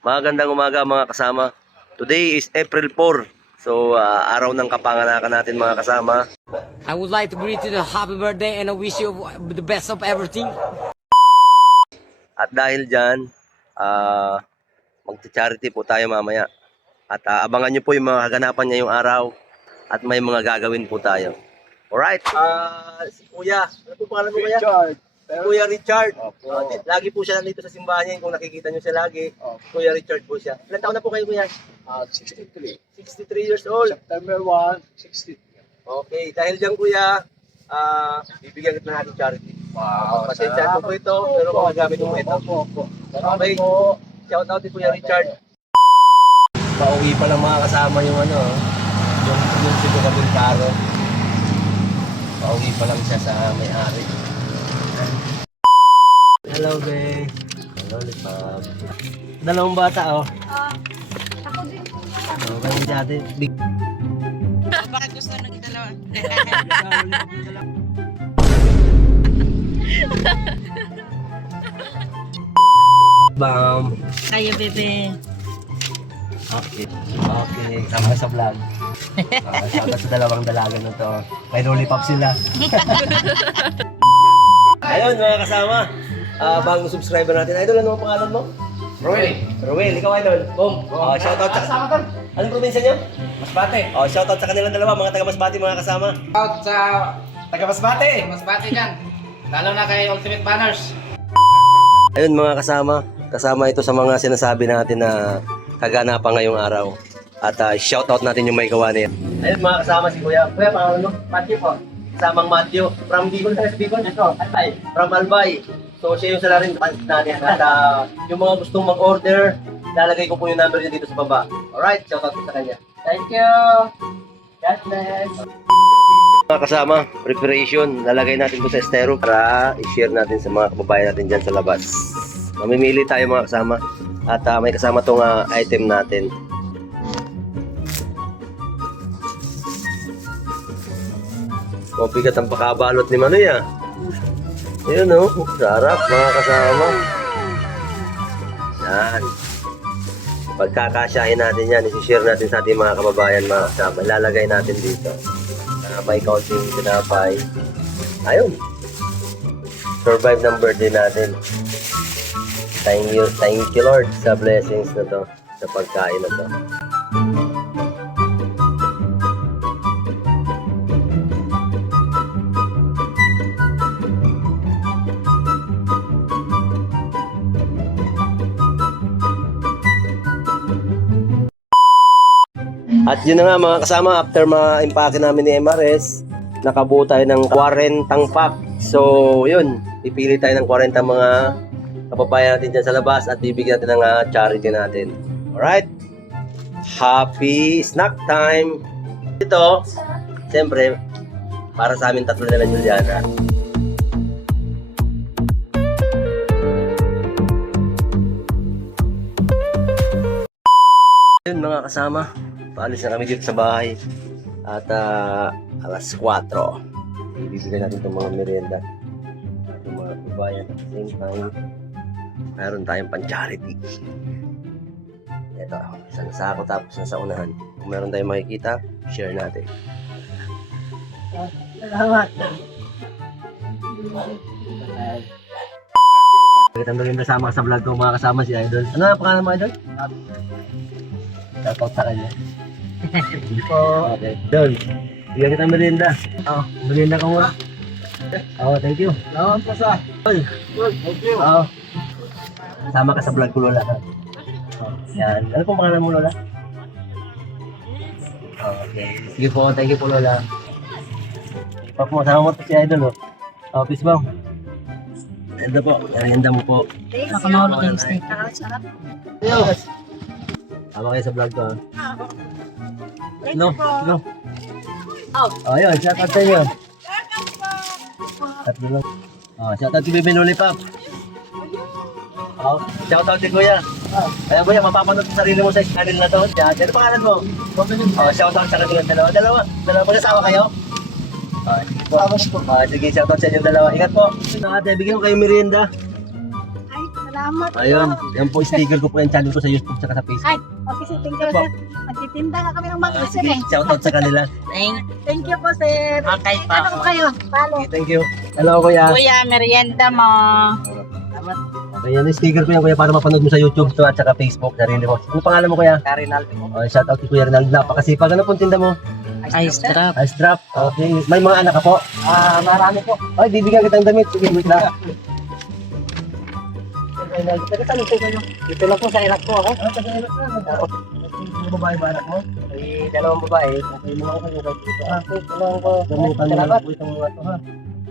Magandang umaga mga kasama. Today is April 4. So, araw ng kapanganakan natin mga kasama. I would like to greet you the happy birthday and I wish you the best of everything. At dahil dyan, magcha-charity po tayo mamaya. At abangan nyo po yung mga kaganapan ngayong araw. At may mga gagawin po tayo. Alright, si Kuya. Ano po pangalan mo Kuya? Richard. Kuya Richard. Opo. Lagi po siya nandito sa simbahan niya. Kung nakikita nyo siya lagi, Kuya Richard po siya. Ilan taon na po kayo Kuya? 63. 63 years old. September 1, 63. Okay, dahil dyan Kuya, bibigyan kita ng ating charity. Wow. Pasensya po ito, pero magagamit mo ito. Opo. Okay, shout out kay Kuya Richard. Pauwi pa lang mga kasama yung yung siguro na Bulgaro. Pauwi pa lang siya sa may-ari. Hello, babe. Hello, Lipab. Dalawang bata, oh. Ako din po yan. Ganun dati. Big. Bakit gusto nang dalawa? Bam. Kayo, bebe. Okay. Okay. Sama sa vlog. Shoutout sa dalawang dalaga na to. May lollipop sila. Ayun mga kasama. Bagong subscriber natin. Idol, ano ang pangalan mo? Roy. Ruel, ikaw idol. Boom. Shoutout sa... Anong probinsya niyo? Masbate. Shoutout sa kanilang dalawa, mga taga Masbate, mga kasama. Out sa taga Masbate. Masbate dyan. Lalo na kay Ultimate Banners. Ayun mga kasama. Kasama ito sa mga sinasabi natin na kaganapan ngayong araw. At shoutout natin yung may gawa niya. Ayun mga kasama si Kuya. Kuya, pangalan mo? Matthew po. Kasamang Matthew. From Bicol, sa Bicol? Ito, Albay. From Albay. So siya yung salarin natin. At yung mga gustong mag-order, lalagay ko po yung number niya dito sa baba. Alright, shoutout ko sa kanya. Thank you. God bless. Mga kasama, preparation. Lalagay natin po sa estero para i-share natin sa mga kababayan natin dyan sa labas. Mamimili tayo mga kasama. At may kasama tong item natin. Bigat ang pakabalot ni Manoy ah. Ayun oh, sarap mga kasama. Yan. Pagkakasyahin natin yan, isi-share natin sa ating mga kababayan mga kasama. Ilalagay natin dito. May counting tinapay. Ayun. Survive ng birthday natin. Thank you Lord sa blessings na to, sa pagkain na to. At yun na nga mga kasama, after ma-impake namin ni MRS, nakabuo tayo ng 40 pack. So yun, pipili tayo ng 40 mga kababayan natin dyan sa labas at bibigyan natin ng charity natin. Alright? Happy snack time! Ito, siyempre, para sa amin tatlo nila Juliana. Yun mga kasama, paalis na kami dito sa bahay. At alas 4, ibibigay natin itong mga merienda. Itong mga kababayan at the same time, meron tayong pan-charity. Ito, isang sako tapos nasa unahan. Kung meron tayong makikita, share natin. Salamat! Pagkatang doon yung kasama sa vlog ko, mga kasama si Idol. Ano ang pangalan mo, Idol? Shoutout sa kanya. Hindi po. Okay, Idol. Bigyan kita merienda. Merienda ka muna. Thank you. Salamat po sa. Thank you. Kasama ka sa vlog ko, Lola. Yan. Ano pong pangalan mo, Lola? Okay. Sige po. Thank you po, Lola. Pag mo, sama mo si Idol, oh. Peace bomb. Ito po. Merienda mo po. Nakamahulog yung steak. Sarap. Yes. Tama kayo sa vlog ko, No. Ayun. Shoutout sa inyo. Tatlo lang. Shoutout kay Bebe Lollipop. Shoutout kay Kuya. Kaya Kuya, mapapanood sa sarili mo sa channel na to. Ano pangalan mo? Shoutout sa kanilang dalawa. Dalawa mag-asawa kayo? Sige, shoutout sa inyong dalawa. Ingat po. Ate, bigyan ko kayo merienda. Ay, Salamat Ayun, yan po sticker ko po yung channel ko sa YouTube at sa Facebook. Ay, okay sir, thank you sir. Magtitinda na kami ng mga sir Sige, eh. shoutout sa kanila. Thank you po sir. Okay po. Ano po kayo? Palo. Okay, thank you. Hello, kuya. Kuya, merienda mo. Okay, yan yung sticker ko yan, kuya, para mapanood mo sa YouTube to at saka Facebook, sarili mo. Ano pangalan mo, kuya? Karinal. Okay, shoutout kay Kuya Rinaldo. Napakasipag. Ano pong tinda mo? Ice drop. Ice drop. Okay. May mga anak ka po? Marami po. Ay, bibigyan kitang damit. Sige, wait lang. Ito lang po sa inak ko ako. Yung babae ba anak mo? Ay, dalawang babae. Okay, mga kayo dito. Salamat po. Gamutan mo lang po itong mga to, ha?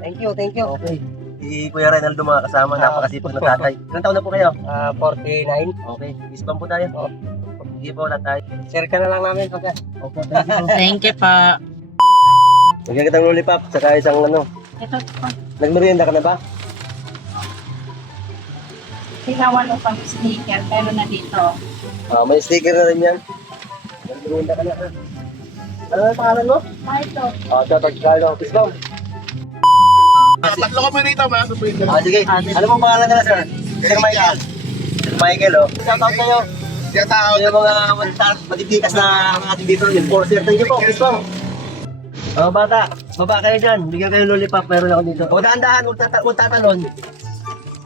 Thank you, thank you. Okay. Si Kuya Rinaldo mga kasama, napakasipag na tatay. Ilang taon na po kayo? 49. Okay. Ispan po tayo. Sige po, tatay. Share ka na lang namin pagka. Opo, thank you. Thank you po. Bigyan kitang lollipop, saka isang ano. Ito po. Nagmerienda ka na ba? Sinawan upang sneaker, pero na dito. May sticker na rin yan. Nagmerienda ka na, ha? Ano ang pangalan mo? Ito. Shoutout Carlo. Ispan. Tatlo ka pa rito, mga kapatid. Sige. Ano pong pangalan nila, sir? Sir Michael. Sir Michael, oh. Shoutout kayo. Yung mga matitikas na mga ating dito, enforcer. Thank you po, Chris Pong. Mga bata, baba kayo dyan. Bigyan kayo lollipop, meron ako dito. Huwag dahan-dahan, huwag tatalon.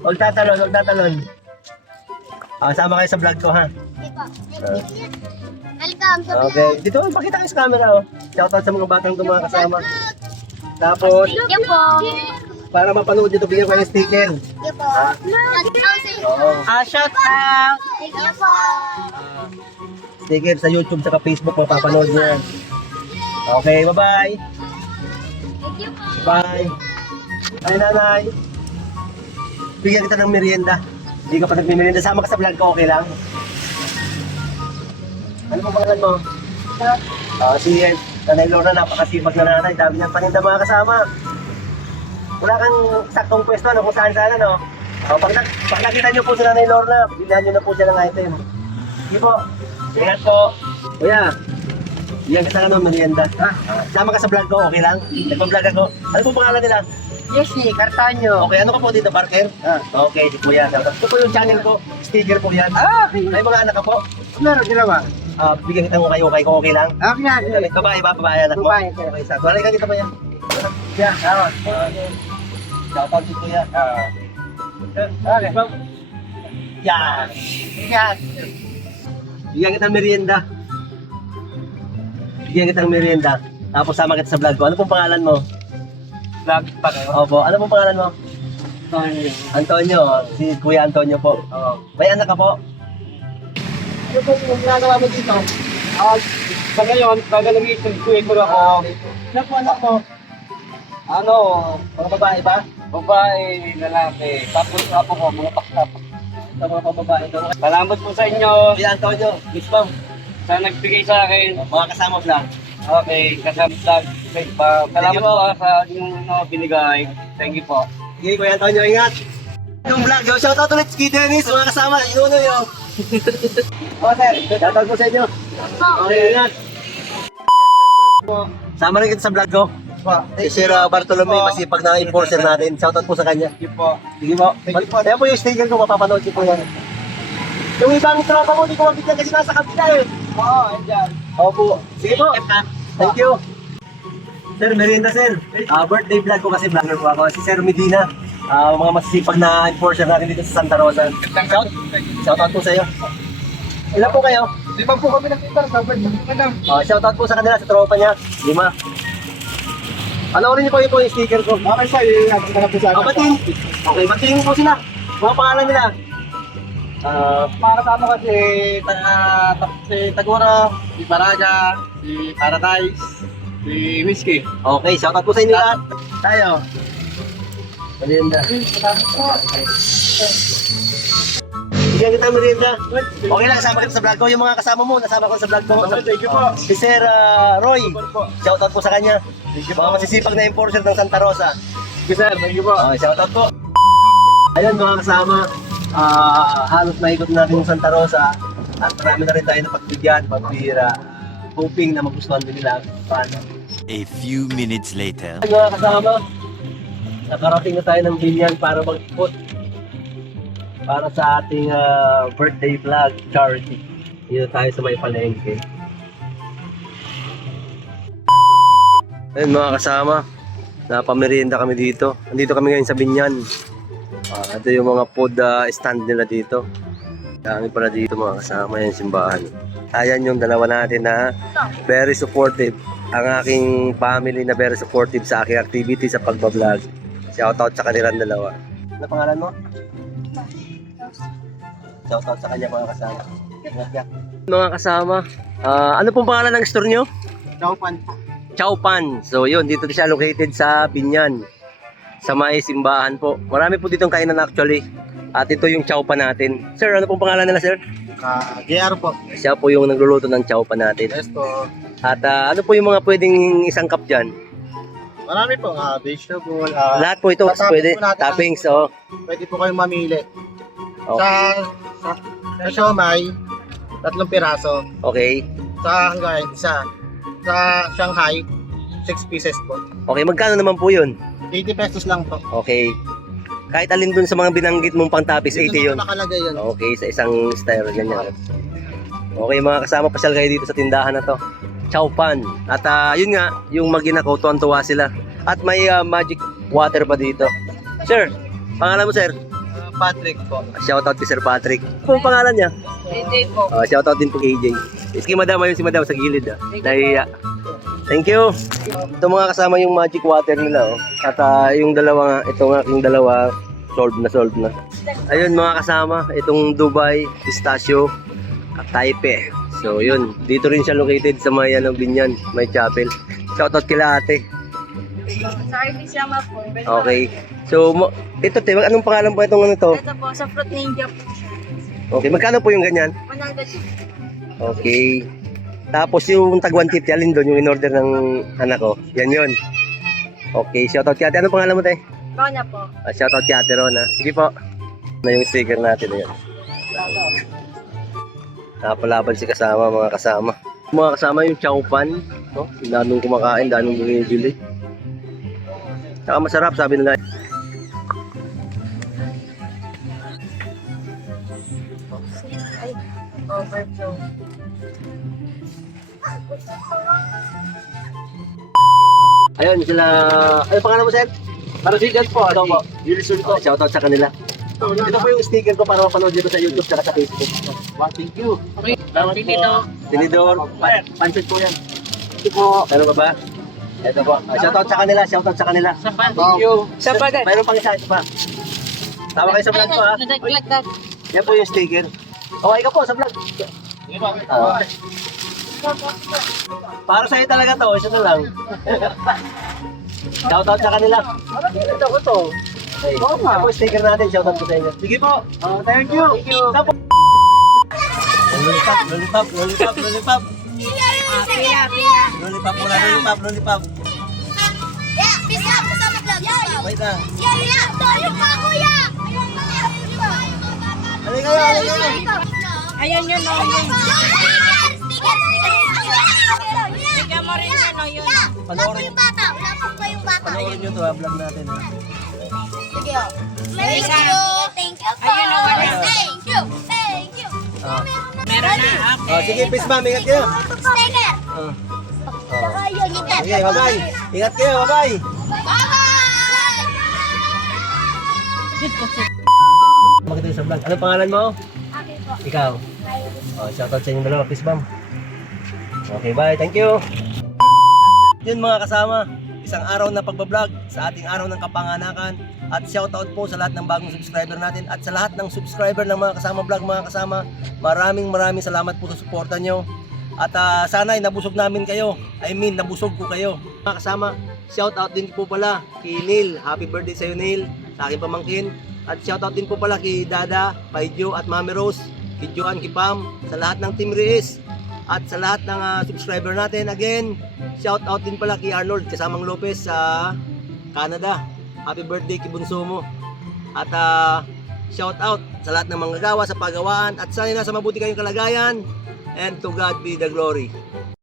Huwag tatalon. Sama kayo sa vlog ko, ha? Welcome sa Okay. Dito, pakita kayo sa camera, oh. Shoutout sa mga batang ito, mga kasama. Tapos, Thank you po. para mapanood dito, bigyan ko yung sticker. Thank you po. Oo. Shout out. Thank you po. Sticker sa YouTube, saka Facebook, mapapanood nyo yan. Okay, bye-bye. Thank you po. Bye. Ay, nanay. Bigyan kita ng merienda. Hindi ka pa nagmimerienda. Sama ka sa vlog ko, okay lang? Ano pong pangalan mo? Si Nanay Lorna, napakasipag na nanay. Sabi niya, paninda mga kasama. Wala kang saktong pwesto, ano, kung saan-saan, ano? Pag nakita niyo po si Nanay Lorna, bilhan niyo na po siya ng item. Sige po. Ingat po. Kuya, bigyan kita ng merienda. Sama ka sa vlog ko, okay lang? Nagpa-vlog ako. Ano pong pangalan nila? Jesse, Cartaño. Okay, ano ka po dito, Parker? Okay, si Kuya. Ito po yung channel ko. Sticker po yan. Okay. May mga anak ka po. Meron sila ba? Bigyan kita ng ukay-ukay ko, okay lang? Okay na. Babae ba? Babae anak mo? Babae. Okay, sa. Wala ka dito pa yan. Yeah, shoutout si Kuya. Okay. Yan. Yan. Bigyan kita ng merienda. Bigyan kita ng merienda. Tapos sama kita sa vlog ko. Ano pong pangalan mo? Vlog pa kayo. Opo. Ano pong pangalan mo? Antonio. Si Kuya Antonio po. May anak ka po? Ano po yung ginagawa mo dito? Sa ngayon, gagalamitin ko ako. Ano po anak mo? Ano, Mga babae ba? babae, lalaki. Tapos ako ko, mga pakap. Sa mga pababae ko. Salamat po sa inyo Kuya Antonio. Miss Pam. sa nagbigay sa akin. Mga kasama vlog. Okay, kasama vlog. Salamat po sa inyong binigay. Thank you po. Sige, Kuya Antonio, ingat. Yung vlog, yo, shoutout ulit si Dennis, mga kasama, inuno yun. Oh, sir. Shoutout po sa inyo. Okay, ingat. Sama rin kita sa vlog ko. Si Sir Bartolome, masipag na enforcer natin. Shoutout po sa kanya. Thank you po. Sige po. Thank you po. Ayan po yung sticker ko, mapapanood ko po yan. Yung ibang tropa mo, di ko mabigyan kasi nasa kabila eh. Oo, andyan. Opo. Sige po. Thank you. Sir, merienda sir. Birthday vlog ko kasi vlogger po ako. Si Sir Medina. Mga masisipag na enforcer natin dito sa Santa Rosa. Shoutout po sa iyo. Ilan po kayo? Di ba po kami nakita? Dapat Shoutout po sa kanila, sa tropa niya. 5. Panoorin niyo po yung sticker ko. Okay, sir. Ilang na po sa akin. Batiin. Okay, batiin po sila. Mga pangalan nila. Para sa ano kasi, si Tagura, si Baraga, si Paradise, si Whiskey. Okay, shoutout po sa inyo lahat. Tayo. Merienda. Bigyan kita ng merienda. Okay lang, kasama kita sa vlog ko. Yung mga kasama mo, nasama ko sa vlog ko. Thank you po. Si Sir Roy. Shoutout po sa kanya. Mga masisipag na enforcer ng Santa Rosa. Sir, thank you po. Shoutout po. Ayun mga kasama, halos maikot natin yung Santa Rosa at marami na rin tayo na pagbigyan, pagbira, hoping na magustuhan din nila paano. A few minutes later. Mga kasama, nakarating na tayo ng Binyan para mag-put. para sa ating birthday vlog charity. Dito tayo sa may palengke. Ayun mga kasama, napamerienda kami dito. Nandito kami ngayon sa Binyan. Ito yung mga food stand nila dito. Dami pala dito mga kasama, yung simbahan. Ayan yung dalawa natin na very supportive. Ang aking family na very supportive sa aking activity sa pagbablog. Shoutout sa kanilang dalawa. Ano pangalan mo? Shoutout sa kanya mga kasama. Mga kasama, ano pong pangalan ng store nyo? Chowpan. Chowpan. So yun, dito siya located sa Binyan. Sa may simbahan po. Marami po ditong kainan actually. At ito yung Chowpan natin. Sir, ano pong pangalan nila sir? JR po. Siya po yung nagluluto ng Chowpan natin. Yes po. At ano po yung mga pwedeng isang cup dyan? Marami po. Vegetable. Lahat po ito Toppings pwede. po natin. Toppings, oh. Pwede po kayong mamili. Oh. Sa siomay, 3 piraso. Okay. Sa Hanggain, isa. Sa Shanghai, 6 pieces po. Okay, magkano naman po yun? 80 pesos lang po. Okay. Kahit alin dun sa mga binanggit mong pang toppings, 80 yun. Dito nakalagay yun. Okay, sa isang style ganyan. Okay mga kasama, pasyal kayo dito sa tindahan na to. Chowpan. At yun nga, yung magina ko, tuwan-tuwa sila. At may magic water pa dito. Sir, pangalan mo sir? Patrick po. Shoutout kay Sir Patrick. Ano ang pangalan niya? AJ po. Shoutout din po kay AJ. Iski madam, ayun si madam sa gilid. Nahiya. Thank you. Ito mga kasama yung magic water nila. Oh. At yung dalawa, itong aking dalawa, solved na. Ayun mga kasama, itong Dubai Pistachio at Taipei. So yun, dito rin siya located sa may Binyan, may chapel. Shoutout kila ate. Sorry, Siyama po. Okay. So ito te, anong pangalan po itong ano to? Ito po, sa Fruit Ninja po siya. Okay, magkano po yung ganyan? 100. Okay. Tapos yung tag 150, alin doon yung in-order ng anak ko? Yan yun. Okay, shoutout kay ate. Anong pangalan mo te? Rona po. Shoutout kay ate Rona. Sige po. Na yung sticker natin. Ayan. Napalaban si kasama, mga kasama. Mga kasama yung Chowpan. No? Daming kumakain, daming bumibili. Saka masarap, sabi nila. Overflow. Ayun sila. Ano pangalan mo, sir? Parasigan po. Ito po. Shoutout sa kanila. Ito po yung sticker ko para mapanood dito sa YouTube at sa Facebook. Thank you. Tinidor. Pansit po yan. Ito po. Ano ba ba? Ito po. Shoutout sa kanila. Shoutout sa kanila. Thank you. Sa bagay. Mayroon pang isa. Ito pa. Tawa kayo sa vlog ko ha. Nadaglag. Yan po yung sticker. O, ikaw po sa vlog. Para sa'yo talaga to. Isa na lang. Shoutout sa kanila. Ito ko to. Okay. Yan po yung sticker natin. Shoutout ko sa inyo. Sige po. Thank you. Ito po. Lollipop. Lollipop muna. Lollipop. Ya, bisa bersama vlog. Wait na. Ya, tuyok pa kuya. Halika kayo. Ayan yun, no, yun. Sticker. Bigyan mo rin yan, no, yun. Panoorin. Yung bata, wala pa yung bata. Panoorin nyo to ha. Vlog natin. Sige, oh. Thank you po. Ayun, oh, wala. Thank you. Meron na, okay. Sige, peace ma'am. Ingat kayo. Sticker. Ayun, Okay, bye-bye. Ingat kayo. Bye-bye. Bye-bye. Maganda sa vlog. Ano pangalan mo? Okay po. Ikaw. Shoutout sa inyong dalawa. Peace ma'am. Okay, bye. Thank you. Yun mga kasama. Isang araw na pagbablog sa ating araw ng kapanganakan. At shoutout po sa lahat ng bagong subscriber natin. At sa lahat ng subscriber ng mga kasama vlog, mga kasama. Maraming salamat po sa suporta nyo. At sana ay nabusog namin kayo. Nabusog ko kayo. Mga kasama, shoutout din po pala kay Neil. Happy birthday sa iyo Neil. Sa aking pamangkin. At shoutout din po pala kay Dada, kay Jo at Mami Rose, kay Joan, kay Pam, sa lahat ng Team Riis. At sa lahat ng subscriber natin. Again, shoutout din pala kay Arnold kasamang Lopez sa Canada. Happy birthday kay Bunso mo. At shoutout sa lahat ng manggagawa sa paggawaan. At sana nasa mabuti kayong kalagayan. And to God be the glory.